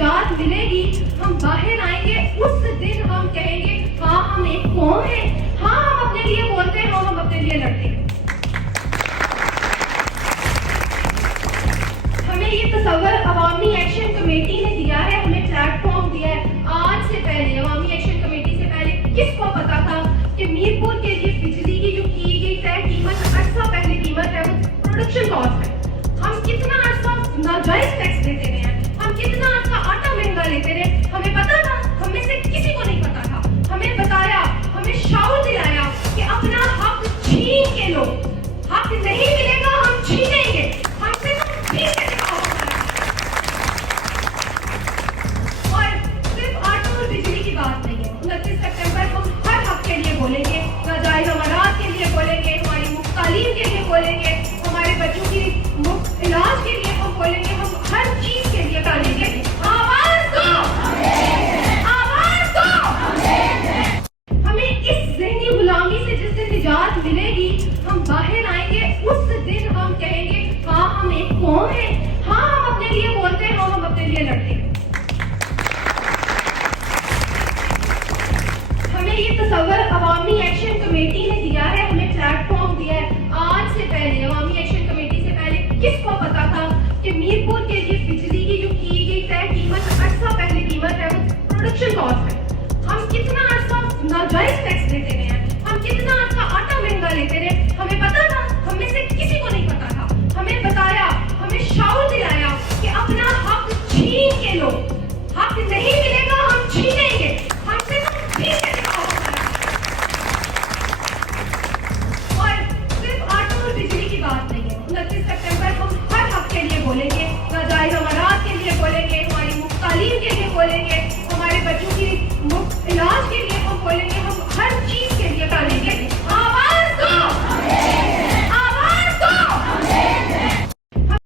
निजात मिलेगी, हम बाहर आएंगे, उस दिन हम कहेंगे हाँ हम एक कौम है, हाँ हम अपने लिए बोलते हैं, हाँ हम अपने लिए लड़ते हैं। हमें ये तसव्वुर अवामी एक्शन कमेटी ने दिया है, हमें प्लेटफॉर्म दिया है। आज से पहले अवामी एक्शन कमेटी से पहले किसको पता था कि मीरपुर के लिए बिजली की जो की गई तय कीमत, अरसा पहले कीमत है, वो प्रोडक्शन कॉस्ट है। हम कितना अरसा नाजायज टैक्स देते रहे हैं, हम कितना अरसा आटा महंगा लेते रहे, हमें पता था? हमें से किसी को नहीं पता था। हमें बताया, हमें शाउर दिलाया कि अपना हक छीन के लो, हक नहीं मिलेगा हम छीनेंगे, हमसे तो छीन के दिखाओ। और सिर्फ आटा और बिजली की बात नहीं है, 29 सितंबर हम हर हक के लिए बोलेंगे, नाजायज अमारात के लिए बोलेंगे, हमारी मुफ्त तालीम के लिए बोलेंगे, हमारे बच्चों की मुफ्त इलाज के लिए हम बोलेंगे, हम हर चीज के लिए बोलेंगे। आवाज दो, आवाज दो। हमें इस ज़हनी गुलामी से जिस दिन निजात मिलेगी, हम बाहर आएंगे, उस दिन हम कहेंगे हाँ हम एक कौम है, हाँ हम अपने लिए बोलते हैं, हाँ हम अपने लिए लड़ते हैं। हमें ये तसव्वुर अवामी एक्शन कमेटी ने दिया है, हमें प्लेटफॉर्म दिया है। आज से पहले अवामी एक्शन कमेटी से पहले किसको पता था कि मीरपुर के लिए बिजली की जो की गई तय कीमत, अरसा पहले कीमत है, वो प्रोडक्शन कॉस्ट है। हम कितना अरसा नाजायज टैक्स देते रहे हैं, हम कितना अरसा आटा महंगा लेते रहे, हमें पता था? हमें से किसी को नहीं पता था। हमें बताया, हमें शाउर दिलाया कि अपना हक छीन के लो, हक नहीं मिलेगा हम छीनेंगे, हमसे तो छीन के दिखाओ। और सिर्फ आटा और बिजली की बात नहीं है, 29 सितंबर हम हर हक के लिए बोलेंगे, नाजायज अमारात के लिए बोलेंगे, हमारी मुफ्त तालीम के लिए बोलेंगे, हमारे बच्चों की मुफ्त इलाज के लिए